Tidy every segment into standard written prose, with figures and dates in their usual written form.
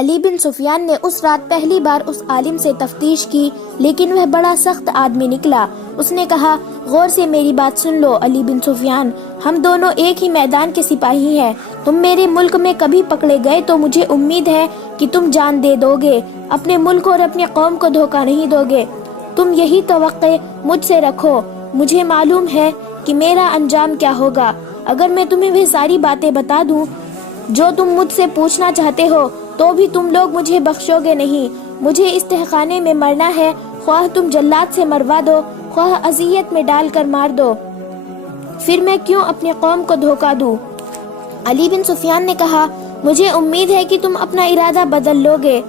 علی بن سفیان نے اس رات پہلی بار اس عالم سے تفتیش کی، لیکن وہ بڑا سخت آدمی نکلا۔ اس نے کہا، غور سے میری بات سن لو علی بن سفیان، ہم دونوں ایک ہی میدان کے سپاہی ہیں۔ تم میرے ملک میں کبھی پکڑے گئے تو مجھے امید ہے کہ تم جان دے دو گے، اپنے ملک اور اپنی قوم کو دھوکہ نہیں دو گے۔ تم یہی توقع مجھ سے رکھو، مجھے معلوم ہے کہ میرا انجام کیا ہوگا۔ اگر میں تمہیں وہ ساری باتیں بتا دوں جو تم مجھ سے پوچھنا چاہتے ہو تو بھی تم لوگ مجھے بخشو گے نہیں۔ مجھے اس تہخانے میں مرنا ہے، خواہ تم جلاد سے مروا دو، خواہ اذیت میں ڈال کر مار دو، پھر میں کیوں اپنی قوم کو دھوکہ دوں؟ علی بن سفیان نے کہا، مجھے امید ہے کہ تم اپنا ارادہ بدل لو گے۔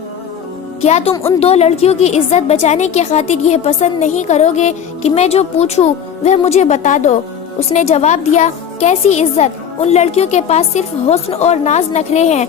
کیا تم ان دو لڑکیوں کی عزت بچانے کی خاطر یہ پسند نہیں کرو گے کہ میں جو پوچھوں وہ مجھے بتا دو؟ اس نے جواب دیا، کیسی عزت؟ ان لڑکیوں کے پاس صرف حسن اور ناز نخرے ہیں۔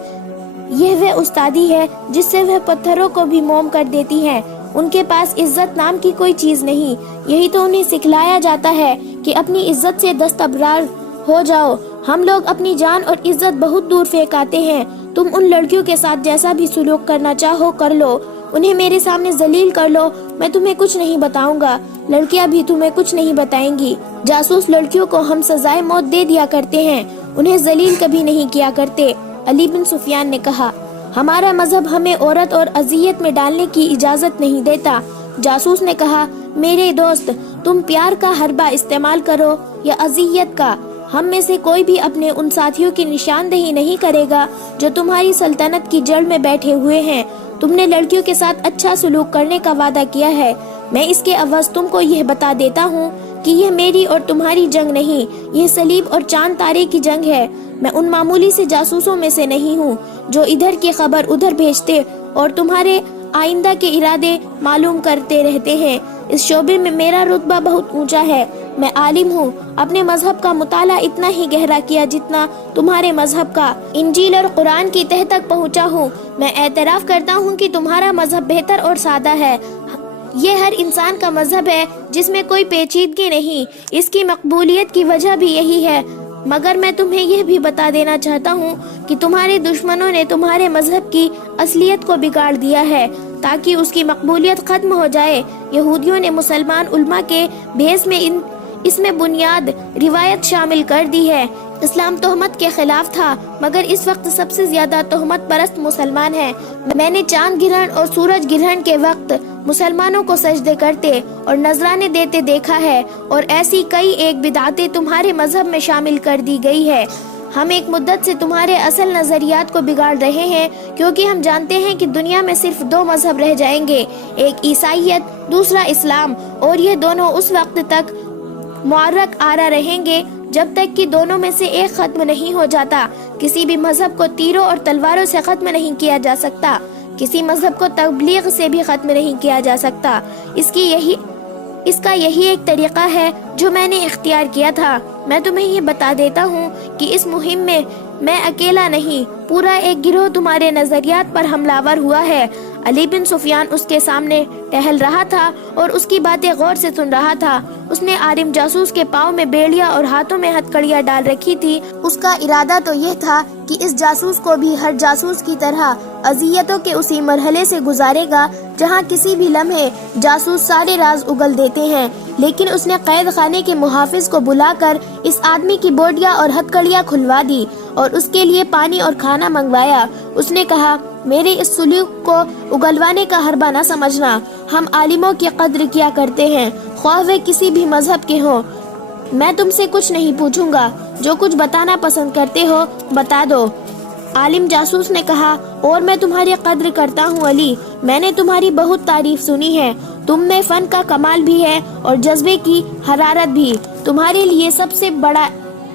یہ وہ استادی ہے جس سے وہ پتھروں کو بھی موم کر دیتی ہیں۔ ان کے پاس عزت نام کی کوئی چیز نہیں۔ یہی تو انہیں سکھلایا جاتا ہے کہ اپنی عزت سے دستبردار ہو جاؤ۔ ہم لوگ اپنی جان اور عزت بہت دور پھینک آتے ہیں۔ تم ان لڑکیوں کے ساتھ جیسا بھی سلوک کرنا چاہو کر لو، انہیں میرے سامنے ذلیل کر لو، میں تمہیں کچھ نہیں بتاؤں گا، لڑکیاں بھی تمہیں کچھ نہیں بتائیں گی۔ جاسوس لڑکیوں کو ہم سزائے موت دے دیا کرتے ہیں، انہیں ذلیل کبھی نہیں کیا کرتے۔ علی بن سفیان نے کہا، ہمارا مذہب ہمیں عورت اور اذیت میں ڈالنے کی اجازت نہیں دیتا۔ جاسوس نے کہا، میرے دوست، تم پیار کا حربہ استعمال کرو یا اذیت کا، ہم میں سے کوئی بھی اپنے ان ساتھیوں کی نشاندہی نہیں کرے گا جو تمہاری سلطنت کی جڑ میں بیٹھے ہوئے ہیں۔ تم نے لڑکیوں کے ساتھ اچھا سلوک کرنے کا وعدہ کیا ہے، میں اس کے عوض تم کو یہ بتا دیتا ہوں کہ یہ میری اور تمہاری جنگ نہیں، یہ صلیب اور چاند تارے کی جنگ ہے۔ میں ان معمولی سے جاسوسوں میں سے نہیں ہوں جو ادھر کی خبر ادھر بھیجتے اور تمہارے آئندہ کے ارادے معلوم کرتے رہتے ہیں۔ اس شعبے میں میرا رتبہ بہت اونچا ہے، میں عالم ہوں، اپنے مذہب کا مطالعہ اتنا ہی گہرا کیا جتنا تمہارے مذہب کا، انجیل اور قرآن کی تہ تک پہنچا ہوں۔ میں اعتراف کرتا ہوں کہ تمہارا مذہب بہتر اور سادہ ہے، یہ ہر انسان کا مذہب ہے جس میں کوئی پیچیدگی نہیں، اس کی مقبولیت کی وجہ بھی یہی ہے۔ مگر میں تمہیں یہ بھی بتا دینا چاہتا ہوں کہ تمہارے دشمنوں نے تمہارے مذہب کی اصلیت کو بگاڑ دیا ہے تاکہ اس کی مقبولیت ختم ہو جائے۔ یہودیوں نے مسلمان علماء کے بھیس میں اس میں بنیاد روایت شامل کر دی ہے۔ اسلام تہمت کے خلاف تھا، مگر اس وقت سب سے زیادہ تہمت پرست مسلمان ہیں۔ میں نے چاند گرہن اور سورج گرہن کے وقت مسلمانوں کو سجدے کرتے اور نذرانے دیتے دیکھا ہے، اور ایسی کئی ایک بدعتیں تمہارے مذہب میں شامل کر دی گئی ہے۔ ہم ایک مدت سے تمہارے اصل نظریات کو بگاڑ رہے ہیں، کیونکہ ہم جانتے ہیں کہ دنیا میں صرف دو مذہب رہ جائیں گے، ایک عیسائیت، دوسرا اسلام، اور یہ دونوں اس وقت تک معرک آرا رہیں گے جب تک کہ دونوں میں سے ایک ختم نہیں ہو جاتا۔ کسی بھی مذہب کو تیروں اور تلواروں سے ختم نہیں کیا جا سکتا، کسی مذہب کو تبلیغ سے بھی ختم نہیں کیا جا سکتا۔ اس کا یہی ایک طریقہ ہے جو میں نے اختیار کیا تھا۔ میں تمہیں یہ بتا دیتا ہوں کہ اس مہم میں میں اکیلا نہیں، پورا ایک گروہ تمہارے نظریات پر حملہ آور ہوا ہے۔ علی بن سفیان اس کے سامنے ٹہل رہا تھا اور اس کی باتیں غور سے سن رہا تھا۔ اس نے عالم جاسوس کے پاؤں میں بیڑیاں اور ہاتھوں میں ہتھکڑیاں ڈال رکھی تھی۔ اس کا ارادہ تو یہ تھا کہ اس جاسوس کو بھی ہر جاسوس کی طرح اذیتوں کے اسی مرحلے سے گزارے گا جہاں کسی بھی لمحے جاسوس سارے راز اگل دیتے ہیں، لیکن اس نے قید خانے کے محافظ کو بلا کر اس آدمی کی بوٹیاں اور ہتھکڑیاں کھلوا دی اور اس کے لیے پانی اور کھانا منگوایا۔ اس نے کہا، میرے اس سلوک کو اگلوانے کا حربہ نہ سمجھنا، ہم عالموں کی قدر کیا کرتے ہیں، خواہ وہ کسی بھی مذہب کے ہوں۔ میں تم سے کچھ نہیں پوچھوں گا، جو کچھ بتانا پسند کرتے ہو بتا دو۔ عالم جاسوس نے کہا، اور میں تمہاری قدر کرتا ہوں علی، میں نے تمہاری بہت تعریف سنی ہے، تم میں فن کا کمال بھی ہے اور جذبے کی حرارت بھی۔ تمہارے لیے سب سے بڑا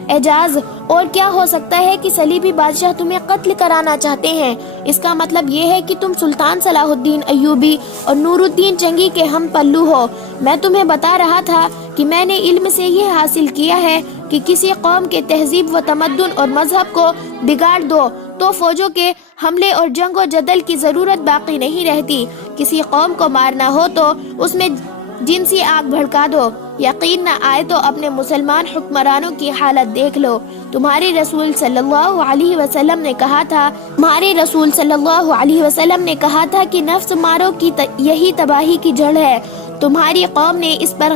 اعجاز اور کیا ہو سکتا ہے کہ صلیبی بادشاہ تمہیں قتل کرانا چاہتے ہیں؟ اس کا مطلب یہ ہے کہ تم سلطان صلاح الدین ایوبی اور نور الدین جنگی کے ہم پلو ہو۔ میں تمہیں بتا رہا تھا کہ میں نے علم سے یہ حاصل کیا ہے کہ کسی قوم کے تہذیب و تمدن اور مذہب کو بگاڑ دو تو فوجوں کے حملے اور جنگ و جدل کی ضرورت باقی نہیں رہتی۔ کسی قوم کو مارنا ہو تو اس میں جنسی آگ بھڑکا دو، یقین نہ آئے تو اپنے مسلمان حکمرانوں کی حالت دیکھ لو۔ تمہارے رسول صلی اللہ علیہ وسلم نے کہا تھا کہ نفس ماروں کی یہی تباہی کی جڑ ہے۔ تمہاری قوم نے اس پر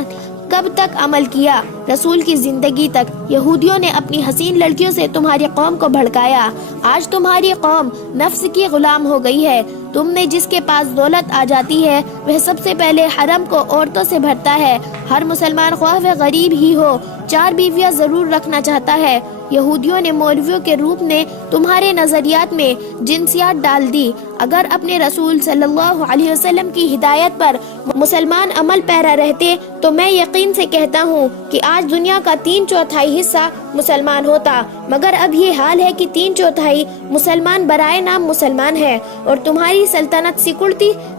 کب تک عمل کیا؟ رسول کی زندگی تک۔ یہودیوں نے اپنی حسین لڑکیوں سے تمہاری قوم کو بھڑکایا۔ آج تمہاری قوم نفس کی غلام ہو گئی ہے۔ تم نے جس کے پاس دولت آ جاتی ہے وہ سب سے پہلے حرم کو عورتوں سے بھرتا ہے۔ ہر مسلمان خواہ وہ غریب ہی ہو 4 بیویاں ضرور رکھنا چاہتا ہے۔ یہودیوں نے مولویوں کے روپ نے تمہارے نظریات میں جنسیات ڈال دی۔ اگر اپنے رسول صلی اللہ علیہ وسلم کی ہدایت پر مسلمان عمل پیرا رہتے تو میں یقین سے کہتا ہوں کہ آج دنیا کا 3/4 حصہ مسلمان ہوتا، مگر اب یہ حال ہے کہ 3/4 مسلمان برائے نام مسلمان ہے اور تمہاری سلطنت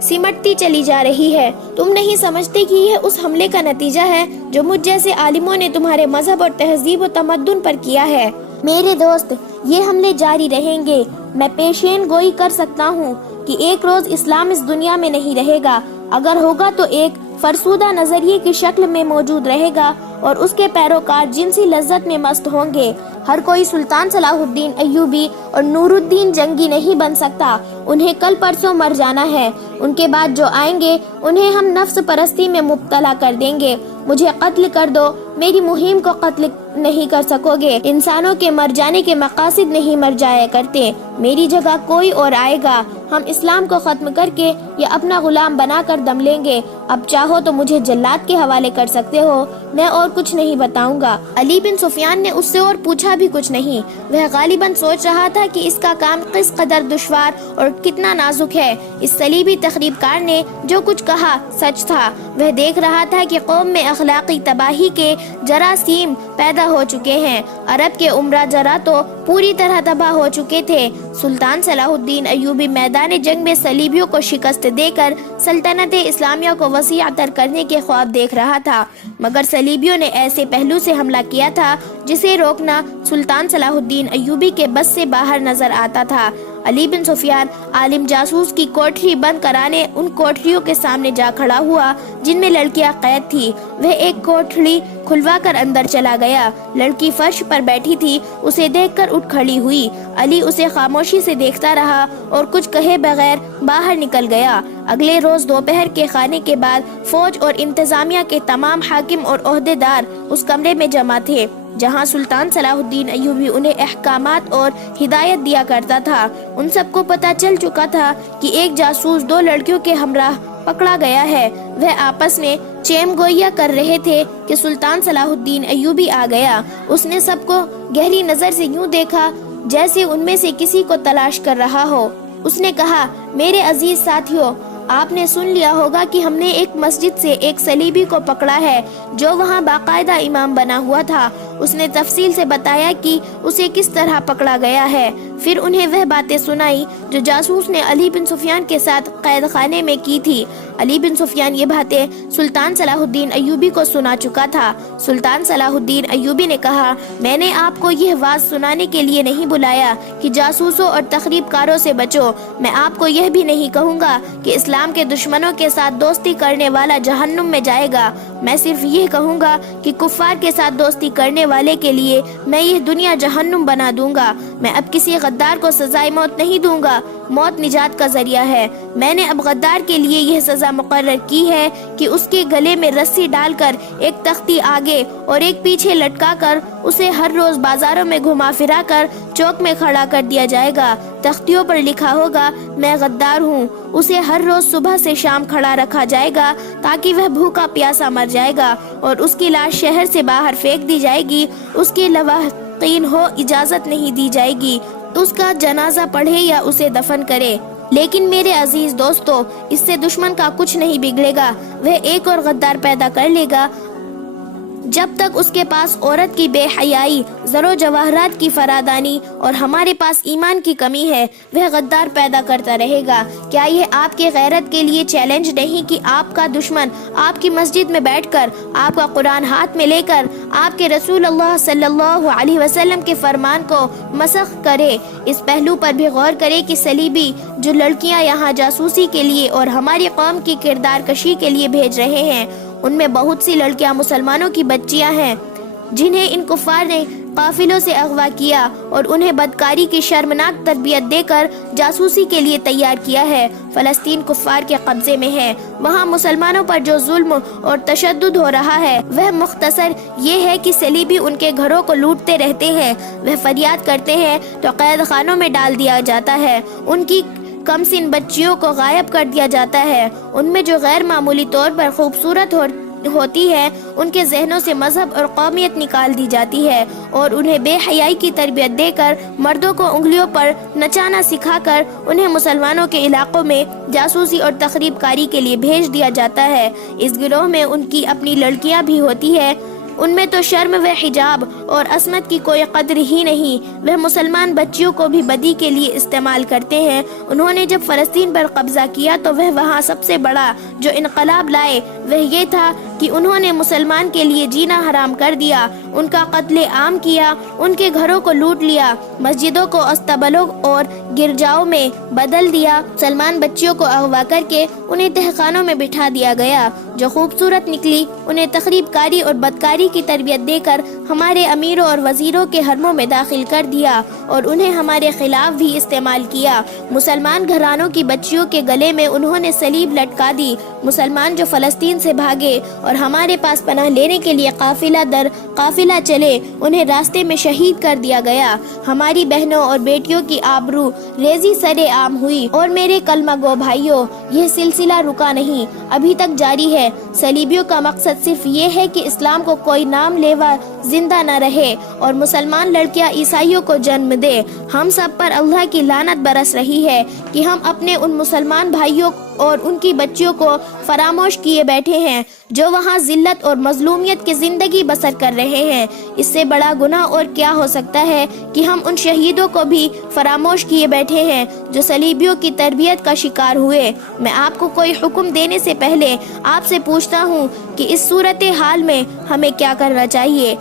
سمٹتی چلی جا رہی ہے۔ تم نہیں سمجھتے کہ یہ اس حملے کا نتیجہ ہے جو مجھ جیسے عالموں نے تمہارے مذہب اور تہذیب و تمدن پر کیا ہے۔ میرے دوست، یہ حملے جاری رہیں گے۔ میں پیشین گوئی کر سکتا ہوں کہ ایک روز اسلام اس دنیا میں نہیں رہے گا۔ اگر ہوگا تو ایک فرسودہ نظریے کی شکل میں موجود رہے گا اور اس کے پیروکار جنسی لذت میں مست ہوں گے۔ ہر کوئی سلطان صلاح الدین ایوبی اور نور الدین جنگی نہیں بن سکتا۔ انہیں کل پرسوں مر جانا ہے۔ ان کے بعد جو آئیں گے انہیں ہم نفس پرستی میں مبتلا کر دیں گے۔ مجھے قتل کر دو، میری مہم کو قتل نہیں کر سکو گے۔ انسانوں کے مر جانے کے مقاصد نہیں مر جایا کرتے۔ میری جگہ کوئی اور آئے گا۔ ہم اسلام کو ختم کر کے یا اپنا غلام بنا کر دم لیں گے۔ اب چاہو تو مجھے جلاد کے حوالے کر سکتے ہو، میں اور کچھ نہیں بتاؤں گا۔ علی بن سفیان نے اس سے اور پوچھا بھی کچھ نہیں۔ وہ غالباً سوچ رہا تھا کہ اس کا کام کس قدر دشوار اور کتنا نازک ہے۔ اس صلیبی تخریب کار نے جو کچھ کہا سچ تھا۔ وہ دیکھ رہا تھا کہ قوم میں اخلاقی تباہی کے جراثیم پیدا ہو چکے ہیں۔ عرب کے عمرہ جرا تو پوری طرح تباہ ہو چکے تھے۔ سلطان صلاح الدین ایوبی میدان جنگ میں صلیبیوں کو شکست دے کر سلطنت اسلامیہ کو وسیع تر کرنے کے خواب دیکھ رہا تھا، مگر صلیبیوں نے ایسے پہلو سے حملہ کیا تھا جسے روکنا سلطان صلاح الدین ایوبی کے بس سے باہر نظر آتا تھا۔ علی بن سفیان عالم جاسوس کی کوٹری بند کرانے ان کوٹریوں کے سامنے جا کھڑا ہوا جن میں لڑکیاں قید تھی۔ وہ ایک کوٹری کھلوا کر اندر چلا گیا۔ لڑکی فرش پر بیٹھی تھی، اسے دیکھ کر اٹھ کھڑی ہوئی۔ علی اسے خاموشی سے دیکھتا رہا اور کچھ کہے بغیر باہر نکل گیا۔ اگلے روز دوپہر کے کھانے کے بعد فوج اور انتظامیہ کے تمام حاکم اور عہدیدار اس کمرے میں جمع تھے جہاں سلطان صلاح الدین ایوبی انہیں احکامات اور ہدایت دیا کرتا تھا۔ ان سب کو پتہ چل چکا تھا کہ ایک جاسوس 2 لڑکیوں کے ہمراہ پکڑا گیا ہے۔ وہ آپس میں چیم گوئیاں کر رہے تھے کہ سلطان صلاح الدین ایوبی آ گیا۔ اس نے سب کو گہری نظر سے یوں دیکھا جیسے ان میں سے کسی کو تلاش کر رہا ہو۔ اس نے کہا، میرے عزیز ساتھیوں، آپ نے سن لیا ہوگا کہ ہم نے ایک مسجد سے ایک صلیبی کو پکڑا ہے جو وہاں باقاعدہ امام بنا ہوا تھا۔ اس نے تفصیل سے بتایا کہ اسے کس طرح پکڑا گیا ہے۔ پھر انہیں وہ باتیں سنائی جو جاسوس نے علی بن سفیان کے ساتھ قید خانے میں کی تھی۔ علی بن سفیان یہ باتیں سلطان صلاح الدین ایوبی کو سنا چکا تھا۔ سلطان صلاح الدین ایوبی نے کہا، میں نے آپ کو یہ واز سنانے کے لیے نہیں بلایا کہ جاسوسوں اور تخریب کاروں سے بچو۔ میں آپ کو یہ بھی نہیں کہوں گا کہ اسلام کے دشمنوں کے ساتھ دوستی کرنے والا جہنم میں جائے گا۔ میں صرف یہ کہوں گا کہ کفار کے ساتھ دوستی کرنے والے کے لیے میں یہ دنیا جہنم بنا دوں گا۔ میں اب کسی غدار کو سزائے موت نہیں دوں گا۔ موت نجات کا ذریعہ ہے۔ میں نے اب غدار کے لیے یہ سزا مقرر کی ہے کہ اس کے گلے میں رسی ڈال کر ایک تختی آگے اور ایک پیچھے لٹکا کر اسے ہر روز بازاروں میں گھما پھرا کر چوک میں کھڑا کر دیا جائے گا۔ تختیوں پر لکھا ہوگا، میں غدار ہوں۔ اسے ہر روز صبح سے شام کھڑا رکھا جائے گا تاکہ وہ بھوکا پیاسا مر جائے گا اور اس کی لاش شہر سے باہر پھینک دی جائے گی۔ اس کے لواحقین ہو اجازت نہیں دی جائے گی اس کا جنازہ پڑھے یا اسے دفن کرے۔ لیکن میرے عزیز دوستو، اس سے دشمن کا کچھ نہیں بگڑے گا۔ وہ ایک اور غدار پیدا کر لے گا۔ جب تک اس کے پاس عورت کی بے حیائی، زر و جواہرات کی فرادانی اور ہمارے پاس ایمان کی کمی ہے، وہ غدار پیدا کرتا رہے گا۔ کیا یہ آپ کے غیرت کے لیے چیلنج نہیں کہ آپ کا دشمن آپ کی مسجد میں بیٹھ کر، آپ کا قرآن ہاتھ میں لے کر، آپ کے رسول اللہ صلی اللہ علیہ وسلم کے فرمان کو مسخ کرے؟ اس پہلو پر بھی غور کرے کہ صلیبی جو لڑکیاں یہاں جاسوسی کے لیے اور ہماری قوم کی کردار کشی کے لیے بھیج رہے ہیں، ان میں بہت سی لڑکیاں مسلمانوں کی بچیاں ہیں جنہیں ان کفار نے قافلوں سے اغوا کیا اور انہیں بدکاری کی شرمناک تربیت دے کر جاسوسی کے لیے تیار کیا ہے۔ فلسطین کفار کے قبضے میں ہے۔ وہاں مسلمانوں پر جو ظلم اور تشدد ہو رہا ہے وہ مختصر یہ ہے کہ صلیبی ان کے گھروں کو لوٹتے رہتے ہیں۔ وہ فریاد کرتے ہیں تو قید خانوں میں ڈال دیا جاتا ہے۔ ان کی کم سن بچیوں کو غائب کر دیا جاتا ہے۔ ان میں جو غیر معمولی طور پر خوبصورت ہوتی ہے ان کے ذہنوں سے مذہب اور قومیت نکال دی جاتی ہے اور انہیں بے حیائی کی تربیت دے کر مردوں کو انگلیوں پر نچانا سکھا کر انہیں مسلمانوں کے علاقوں میں جاسوسی اور تخریب کاری کے لیے بھیج دیا جاتا ہے۔ اس گروہ میں ان کی اپنی لڑکیاں بھی ہوتی ہے۔ ان میں تو شرم و حجاب اور عصمت کی کوئی قدر ہی نہیں۔ وہ مسلمان بچیوں کو بھی بدی کے لیے استعمال کرتے ہیں۔ انہوں نے جب فلسطین پر قبضہ کیا تو وہ وہاں سب سے بڑا جو انقلاب لائے وہ یہ تھا کہ انہوں نے مسلمان کے لیے جینا حرام کر دیا، ان کا قتل عام کیا، ان کے گھروں کو لوٹ لیا، مسجدوں کو استبلوں اور گرجاؤں میں بدل دیا، مسلمان بچیوں کو اغوا کر کے انہیں تہخانوں میں بٹھا دیا گیا۔ جو خوبصورت نکلی انہیں تخریب کاری اور بدکاری کی تربیت دے کر ہمارے امیروں اور وزیروں کے حرموں میں داخل کر دیا اور انہیں ہمارے خلاف بھی استعمال کیا۔ مسلمان گھرانوں کی بچیوں کے گلے میں انہوں نے صلیب لٹکا دی۔ مسلمان جو فلسطین سے بھاگے اور ہمارے پاس پناہ لینے کے لیے قافلہ در قافلہ چلے انہیں راستے میں شہید کر دیا گیا۔ ہماری بہنوں اور بیٹیوں کی آبرو ریزی سرے عام ہوئی۔ اور میرے کلمہ گو بھائیوں، یہ سلسلہ رکا نہیں، ابھی تک جاری ہے۔ صلیبیوں کا مقصد صرف یہ ہے کہ اسلام کو کوئی نام لیوا زندہ نہ رہے اور مسلمان لڑکیاں عیسائیوں کو جنم دے۔ ہم سب پر اللہ کی لعنت برس رہی ہے کہ ہم اپنے ان مسلمان بھائیوں اور ان کی بچیوں کو فراموش کیے بیٹھے ہیں جو وہاں ذلت اور مظلومیت کی زندگی بسر کر رہے ہیں۔ اس سے بڑا گناہ اور کیا ہو سکتا ہے کہ ہم ان شہیدوں کو بھی فراموش کیے بیٹھے ہیں جو صلیبیوں کی تربیت کا شکار ہوئے۔ میں آپ کو کوئی حکم دینے سے پہلے آپ سے پوچھتا ہوں کہ اس صورتحال میں ہمیں کیا کرنا چاہیے۔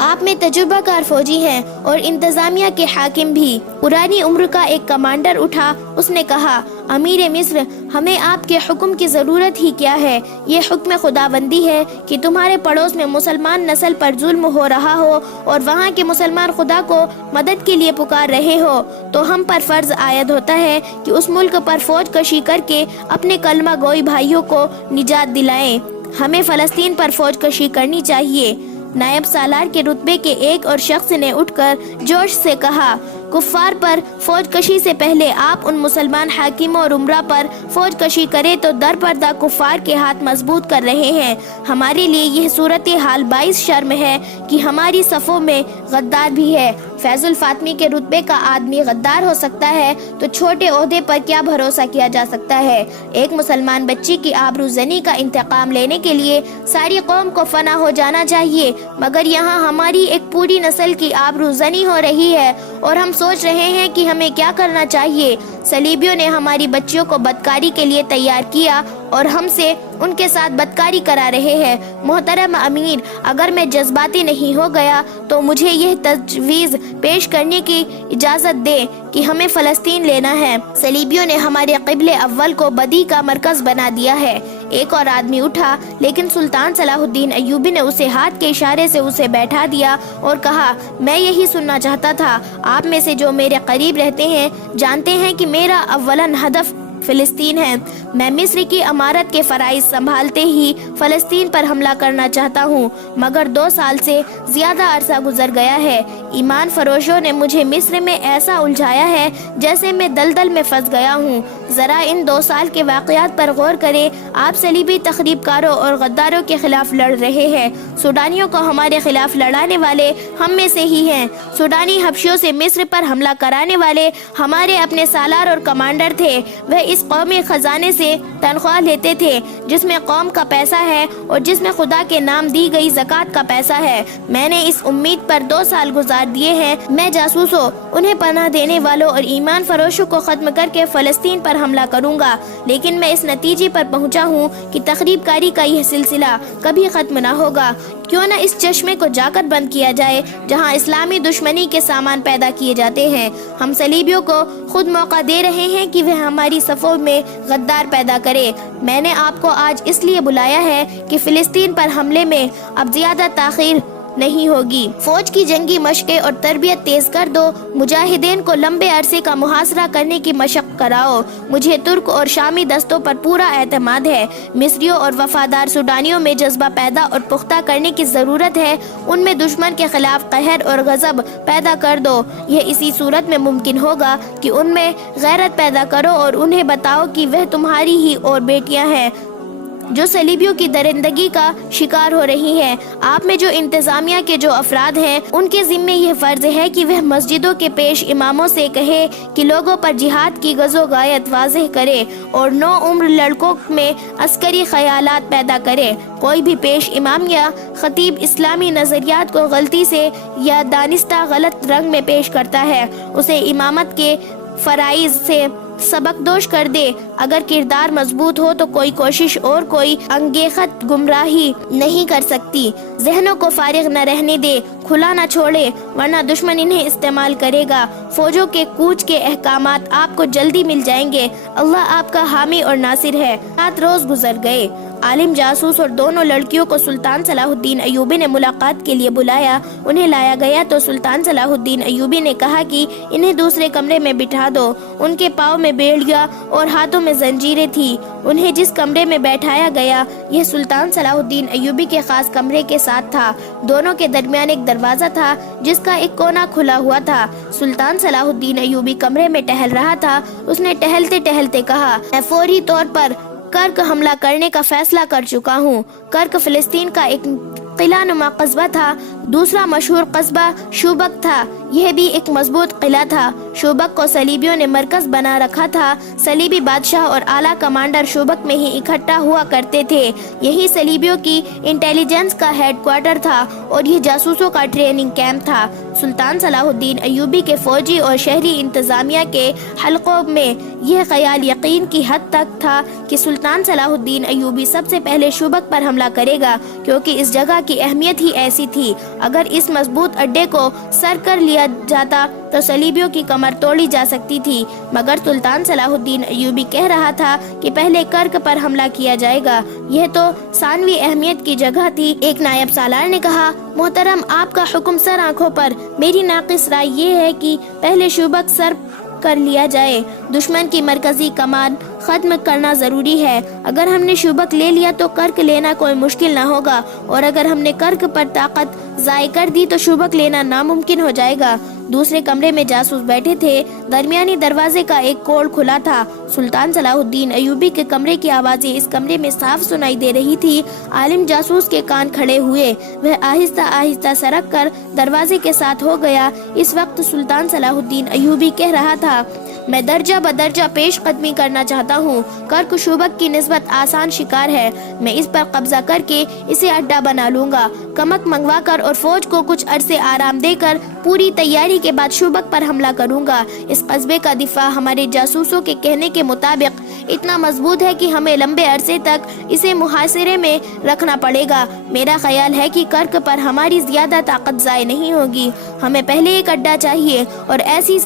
آپ میں تجربہ کار فوجی ہیں اور انتظامیہ کے حاکم بھی۔ پرانی عمر کا ایک کمانڈر اٹھا، اس نے کہا، امیر مصر، ہمیں آپ کے حکم کی ضرورت ہی کیا ہے؟ یہ حکم خداوندی ہے کہ تمہارے پڑوس میں مسلمان نسل پر ظلم ہو رہا ہو اور وہاں کے مسلمان خدا کو مدد کے لیے پکار رہے ہو تو ہم پر فرض عائد ہوتا ہے کہ اس ملک پر فوج کشی کر کے اپنے کلمہ گوئی بھائیوں کو نجات دلائیں۔ ہمیں فلسطین پر فوج کشی کرنی چاہیے۔ نائب سالار کے رتبے کے ایک اور شخص نے اٹھ کر جوش سے کہا، کفار پر فوج کشی سے پہلے آپ ان مسلمان حاکموں اور عمرہ پر فوج کشی کرے تو در پردہ کفار کے ہاتھ مضبوط کر رہے ہیں۔ ہمارے لیے یہ صورتحال باعث شرم ہے کہ ہماری صفوں میں غدار بھی ہے۔ فیض الفاطمی کے رتبے کا آدمی غدار ہو سکتا ہے تو چھوٹے عہدے پر کیا بھروسہ کیا جا سکتا ہے؟ ایک مسلمان بچی کی آبرو زنی کا انتقام لینے کے لیے ساری قوم کو فنا ہو جانا چاہیے، مگر یہاں ہماری ایک پوری نسل کی آبرو زنی ہو رہی ہے اور ہم سوچ رہے ہیں کہ ہمیں کیا کرنا چاہیے۔ صلیبیوں نے ہماری بچیوں کو بدکاری کے لیے تیار کیا اور ہم سے ان کے ساتھ بدکاری کرا رہے ہیں۔ محترم امیر، اگر میں جذباتی نہیں ہو گیا تو مجھے یہ تجویز پیش کرنے کی اجازت دے کہ ہمیں فلسطین لینا ہے۔ صلیبیوں نے ہمارے قبلے اول کو بدی کا مرکز بنا دیا ہے۔ ایک اور آدمی اٹھا، لیکن سلطان صلاح الدین ایوبی نے اسے ہاتھ کے اشارے سے اسے بیٹھا دیا اور کہا، میں یہی سننا چاہتا تھا۔ آپ میں سے جو میرے قریب رہتے ہیں جانتے ہیں کہ میرا اولاً ہدف فلسطین ہے۔ میں مصر کی امارت کے فرائض سنبھالتے ہی فلسطین پر حملہ کرنا چاہتا ہوں، مگر 2 سال سے زیادہ عرصہ گزر گیا ہے۔ ایمان فروشوں نے مجھے مصر میں ایسا الجھایا ہے جیسے میں دلدل میں پھنس گیا ہوں۔ ذرا ان 2 سال کے واقعات پر غور کریں۔ آپ صلیبی تخریب کاروں اور غداروں کے خلاف لڑ رہے ہیں۔ سوڈانیوں کو ہمارے خلاف لڑانے والے ہم میں سے ہی ہیں۔ سوڈانی حبشیوں سے مصر پر حملہ کرانے والے ہمارے اپنے سالار اور کمانڈر تھے۔ وہ اس قومی خزانے سے تنخواہ لیتے تھے جس میں قوم کا پیسہ ہے اور جس میں خدا کے نام دی گئی زکوٰۃ کا پیسہ ہے۔ میں نے اس امید پر 2 سال گزار دیے ہیں، میں جاسوسوں، انہیں پناہ دینے والوں اور ایمان فروشوں کو ختم کر کے فلسطین پر حملہ کروں گا، لیکن میں اس نتیجے پر پہنچا ہوں کہ تخریب کاری کا یہ سلسلہ کبھی ختم نہ ہوگا، کیوں نہ اس چشمے کو جا کر بند کیا جائے جہاں اسلامی دشمنی کے سامان پیدا کیے جاتے ہیں۔ ہم صلیبیوں کو خود موقع دے رہے ہیں کہ وہ ہماری صفوں میں غدار پیدا کرے۔ میں نے آپ کو آج اس لیے بلایا ہے کہ فلسطین پر حملے میں اب زیادہ تاخیر نہیں ہوگی۔ فوج کی جنگی مشقیں اور تربیت تیز کر دو، مجاہدین کو لمبے عرصے کا محاصرہ کرنے کی مشق کراؤ۔ مجھے ترک اور شامی دستوں پر پورا اعتماد ہے۔ مصریوں اور وفادار سوڈانیوں میں جذبہ پیدا اور پختہ کرنے کی ضرورت ہے۔ ان میں دشمن کے خلاف قہر اور غضب پیدا کر دو۔ یہ اسی صورت میں ممکن ہوگا کہ ان میں غیرت پیدا کرو اور انہیں بتاؤ کہ وہ تمہاری ہی اور بیٹیاں ہیں جو صلیبیوں کی درندگی کا شکار ہو رہی ہیں۔ آپ میں جو انتظامیہ کے جو افراد ہیں ان کے ذمے یہ فرض ہے کہ وہ مسجدوں کے پیش اماموں سے کہے کہ لوگوں پر جہاد کی غزو غایت واضح کرے اور نو عمر لڑکوں میں عسکری خیالات پیدا کرے۔ کوئی بھی پیش امام یا خطیب اسلامی نظریات کو غلطی سے یا دانستہ غلط رنگ میں پیش کرتا ہے، اسے امامت کے فرائض سے سبق دوش کر دے۔ اگر کردار مضبوط ہو تو کوئی کوشش اور کوئی انگیخت گمراہی نہیں کر سکتی۔ ذہنوں کو فارغ نہ رہنے دے، کھلا نہ چھوڑے، ورنہ دشمن انہیں استعمال کرے گا۔ فوجوں کے کوچ کے احکامات آپ کو جلدی مل جائیں گے۔ اللہ آپ کا حامی اور ناصر ہے۔ 7 روز گزر گئے۔ عالم جاسوس اور دونوں لڑکیوں کو سلطان صلاح الدین ایوبی نے ملاقات کے لیے بلایا۔ انہیں لایا گیا تو سلطان صلاح الدین ایوبی نے کہا کہ انہیں دوسرے کمرے میں بٹھا دو۔ ان کے پاؤں میں بیڑیاں اور ہاتھوں میں زنجیریں تھیں۔ انہیں جس کمرے میں بیٹھایا گیا یہ سلطان صلاح الدین ایوبی کے خاص کمرے کے ساتھ تھا۔ دونوں کے درمیان ایک دروازہ تھا جس کا ایک کونا کھلا ہوا تھا۔ سلطان صلاح الدین ایوبی کمرے میں ٹہل رہا تھا۔ اس نے ٹہلتے ٹہلتے کہا، میں فوری طور پر کرک حملہ کرنے کا فیصلہ کر چکا ہوں۔ کرک فلسطین کا ایک قلعہ نما قصبہ تھا۔ دوسرا مشہور قصبہ شوبک تھا، یہ بھی ایک مضبوط قلعہ تھا۔ شوبک کو صلیبیوں نے مرکز بنا رکھا تھا۔ صلیبی بادشاہ اور اعلیٰ کمانڈر شوبک میں ہی اکٹھا ہوا کرتے تھے۔ یہی صلیبیوں کی انٹیلیجنس کا ہیڈ کوارٹر تھا اور یہ جاسوسوں کا ٹریننگ کیمپ تھا۔ سلطان صلاح الدین ایوبی کے فوجی اور شہری انتظامیہ کے حلقوں میں یہ خیال یقین کی حد تک تھا کہ سلطان صلاح الدین ایوبی سب سے پہلے شوبک پر حملہ کرے گا، کیونکہ اس جگہ کی اہمیت ہی ایسی تھی۔ اگر اس مضبوط اڈے کو سر کر لیا جاتا تو صلیبیوں کی کمر توڑی جا سکتی تھی، مگر سلطان صلاح الدین ایوبی کہہ رہا تھا کہ پہلے کرک پر حملہ کیا جائے گا۔ یہ تو ثانوی اہمیت کی جگہ تھی۔ ایک نائب سالار نے کہا، محترم، آپ کا حکم سر آنکھوں پر۔ میری ناقص رائے یہ ہے کہ پہلے شوبک سر کر لیا جائے۔ دشمن کی مرکزی کمان ختم کرنا ضروری ہے۔ اگر ہم نے شوبک لے لیا تو کرک لینا کوئی مشکل نہ ہوگا، اور اگر ہم نے کرک پر طاقت ضائع کر دی تو شوبک لینا ناممکن ہو جائے گا۔ دوسرے کمرے میں جاسوس بیٹھے تھے۔ درمیانی دروازے کا ایک کوڑ کھلا تھا۔ سلطان صلاح الدین ایوبی کے کمرے کی آوازیں اس کمرے میں صاف سنائی دے رہی تھی۔ عالم جاسوس کے کان کھڑے ہوئے۔ وہ آہستہ آہستہ سرک کر دروازے کے ساتھ ہو گیا۔ اس وقت سلطان صلاح الدین ایوبی کہہ رہا تھا، میں درجہ بدرجہ پیش قدمی کرنا چاہتا ہوں۔ کرک شوبک کی نسبت آسان شکار ہے۔ میں اس پر قبضہ کر کے اسے اڈا بنا لوں گا۔ کمک منگوا کر اور فوج کو کچھ عرصے آرام دے کر پوری تیاری کے بعد شوبک پر حملہ کروں گا۔ اس قصبے کا دفاع ہمارے جاسوسوں کے کہنے کے مطابق اتنا مضبوط ہے کہ ہمیں لمبے عرصے تک اسے محاصرے میں رکھنا پڑے گا۔ میرا خیال ہے کہ کرک پر ہماری زیادہ طاقت ضائع نہیں ہوگی۔ ہمیں پہلے ایک اڈا چاہیے اور ایسی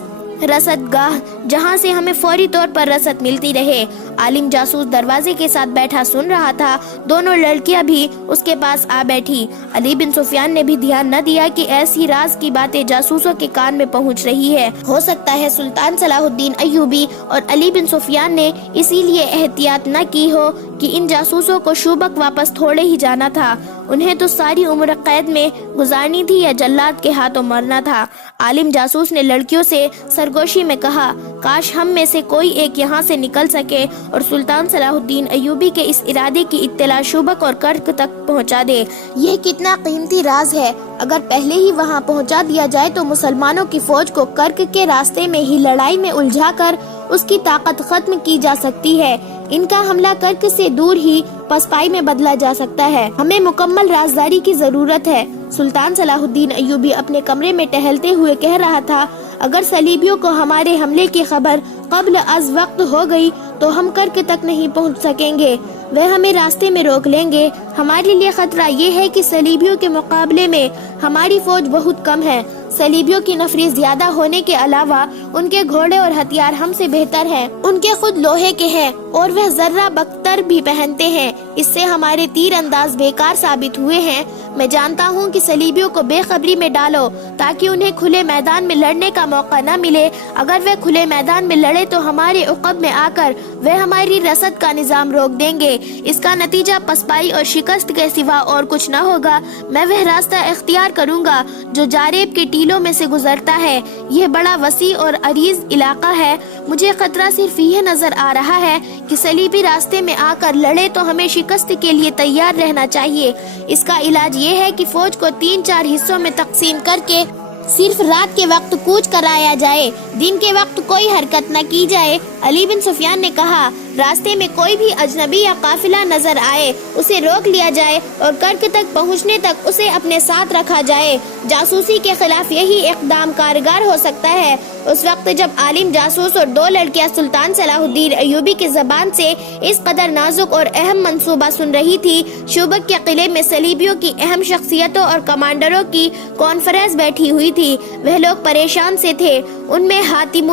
رسد گاہ جہاں سے ہمیں فوری طور پر رسد ملتی رہے۔ عالم جاسوس دروازے کے ساتھ بیٹھا سن رہا تھا۔ دونوں لڑکیاں بھی اس کے پاس آ بیٹھی۔ علی بن سفیان نے بھی دھیان نہ دیا کہ ایسی راز کی باتیں جاسوسوں کے کان میں پہنچ رہی ہے۔ ہو سکتا ہے سلطان صلاح الدین ایوبی اور علی بن سفیان نے اسی لیے احتیاط نہ کی ہو کہ ان جاسوسوں کو شوبک واپس تھوڑے ہی جانا تھا۔ انہیں تو ساری عمر قید میں گزارنی تھی یا جلاد کے ہاتھوں مرنا تھا۔ عالم جاسوس نے لڑکیوں سے سرگوشی میں کہا، کاش ہم میں سے کوئی ایک یہاں سے نکل سکے اور سلطان صلاح الدین ایوبی کے اس ارادے کی اطلاع شوبک اور کرک تک پہنچا دے۔ یہ کتنا قیمتی راز ہے۔ اگر پہلے ہی وہاں پہنچا دیا جائے تو مسلمانوں کی فوج کو کرک کے راستے میں ہی لڑائی میں الجھا کر اس کی طاقت ختم کی جا سکتی ہے۔ ان کا حملہ کرک سے دور ہی پسپائی میں بدلا جا سکتا ہے۔ ہمیں مکمل رازداری کی ضرورت ہے۔ سلطان صلاح الدین ایوبی اپنے کمرے میں ٹہلتے ہوئے کہہ رہا تھا، اگر صلیبیوں کو ہمارے حملے کی خبر قبل از وقت ہو گئی تو ہم کرک تک نہیں پہنچ سکیں گے، وہ ہمیں راستے میں روک لیں گے۔ ہمارے لیے خطرہ یہ ہے کہ صلیبیوں کے مقابلے میں ہماری فوج بہت کم ہے۔ صلیبیوں کی نفری زیادہ ہونے کے علاوہ ان کے گھوڑے اور ہتھیار ہم سے بہتر ہیں، ان کے خود لوہے کے ہیں اور وہ ذرہ بختر بھی پہنتے ہیں، اس سے ہمارے تیر انداز بیکار ثابت ہوئے ہیں۔ میں جانتا ہوں کہ صلیبیوں کو بے خبری میں ڈالو تاکہ انہیں کھلے میدان میں لڑنے کا موقع نہ ملے۔ اگر وہ کھلے میدان میں لڑے تو ہمارے عقب میں آ کر وہ ہماری رسد کا نظام روک دیں گے، اس کا نتیجہ پسپائی اور شکست کے سوا اور کچھ نہ ہوگا۔ میں وہ راستہ اختیار کروں گا جو جاریب کے ٹیلوں میں سے گزرتا ہے، یہ بڑا وسیع اور عریض علاقہ ہے۔ مجھے خطرہ صرف یہ نظر آ رہا ہے کہ صلیبی راستے میں آ کر لڑے تو ہمیں شکست کے لیے تیار رہنا چاہیے۔ اس کا علاج یہ ہے کہ فوج کو 3-4 حصوں میں تقسیم کر کے صرف رات کے وقت کوچ کرایا جائے، دن کے وقت کوئی حرکت نہ کی جائے۔ علی بن سفیان نے کہا، راستے میں کوئی بھی اجنبی یا قافلہ نظر آئے اسے روک لیا جائے اور کرک تک پہنچنے تک اسے اپنے ساتھ رکھا جائے۔ جاسوسی کے خلاف یہی اقدام کارگر ہو سکتا ہے۔ اس وقت جب عالم جاسوس اور 2 لڑکیاں سلطان صلاح الدین ایوبی کی زبان سے اس قدر نازک اور اہم منصوبہ سن رہی تھی، شوبک کے قلعے میں صلیبیوں کی اہم شخصیتوں اور کمانڈروں کی کانفرنس بیٹھی ہوئی تھی۔ وہ لوگ پریشان سے تھے، ان میں حاتم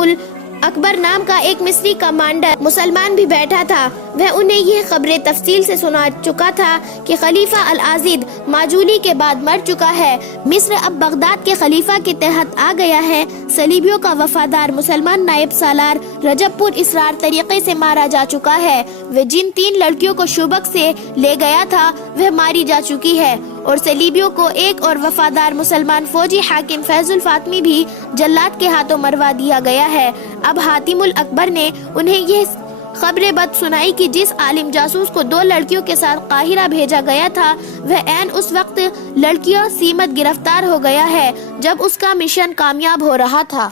اکبر نام کا ایک مصری کمانڈر مسلمان بھی بیٹھا تھا۔ وہ انہیں یہ خبریں تفصیل سے سنا چکا تھا کہ خلیفہ العزیز ماجولی کے بعد مر چکا ہے، مصر اب بغداد کے خلیفہ کے تحت آ گیا ہے۔ صلیبیوں کا وفادار مسلمان نائب سالار رجب پر اسرار طریقے سے مارا جا چکا ہے۔ وہ جن 3 لڑکیوں کو شوبک سے لے گیا تھا وہ ماری جا چکی ہے، اور صلیبیوں کو ایک اور وفادار مسلمان فوجی حاکم فیض الفاطمی بھی جلاد کے ہاتھوں مروا دیا گیا ہے۔ اب حاتم الاکبر نے انہیں یہ خبر بد سنائی کہ جس عالم جاسوس کو 2 لڑکیوں کے ساتھ قاہرہ بھیجا گیا تھا وہ عین اس وقت لڑکیوں سیمت گرفتار ہو گیا ہے جب اس کا مشن کامیاب ہو رہا تھا۔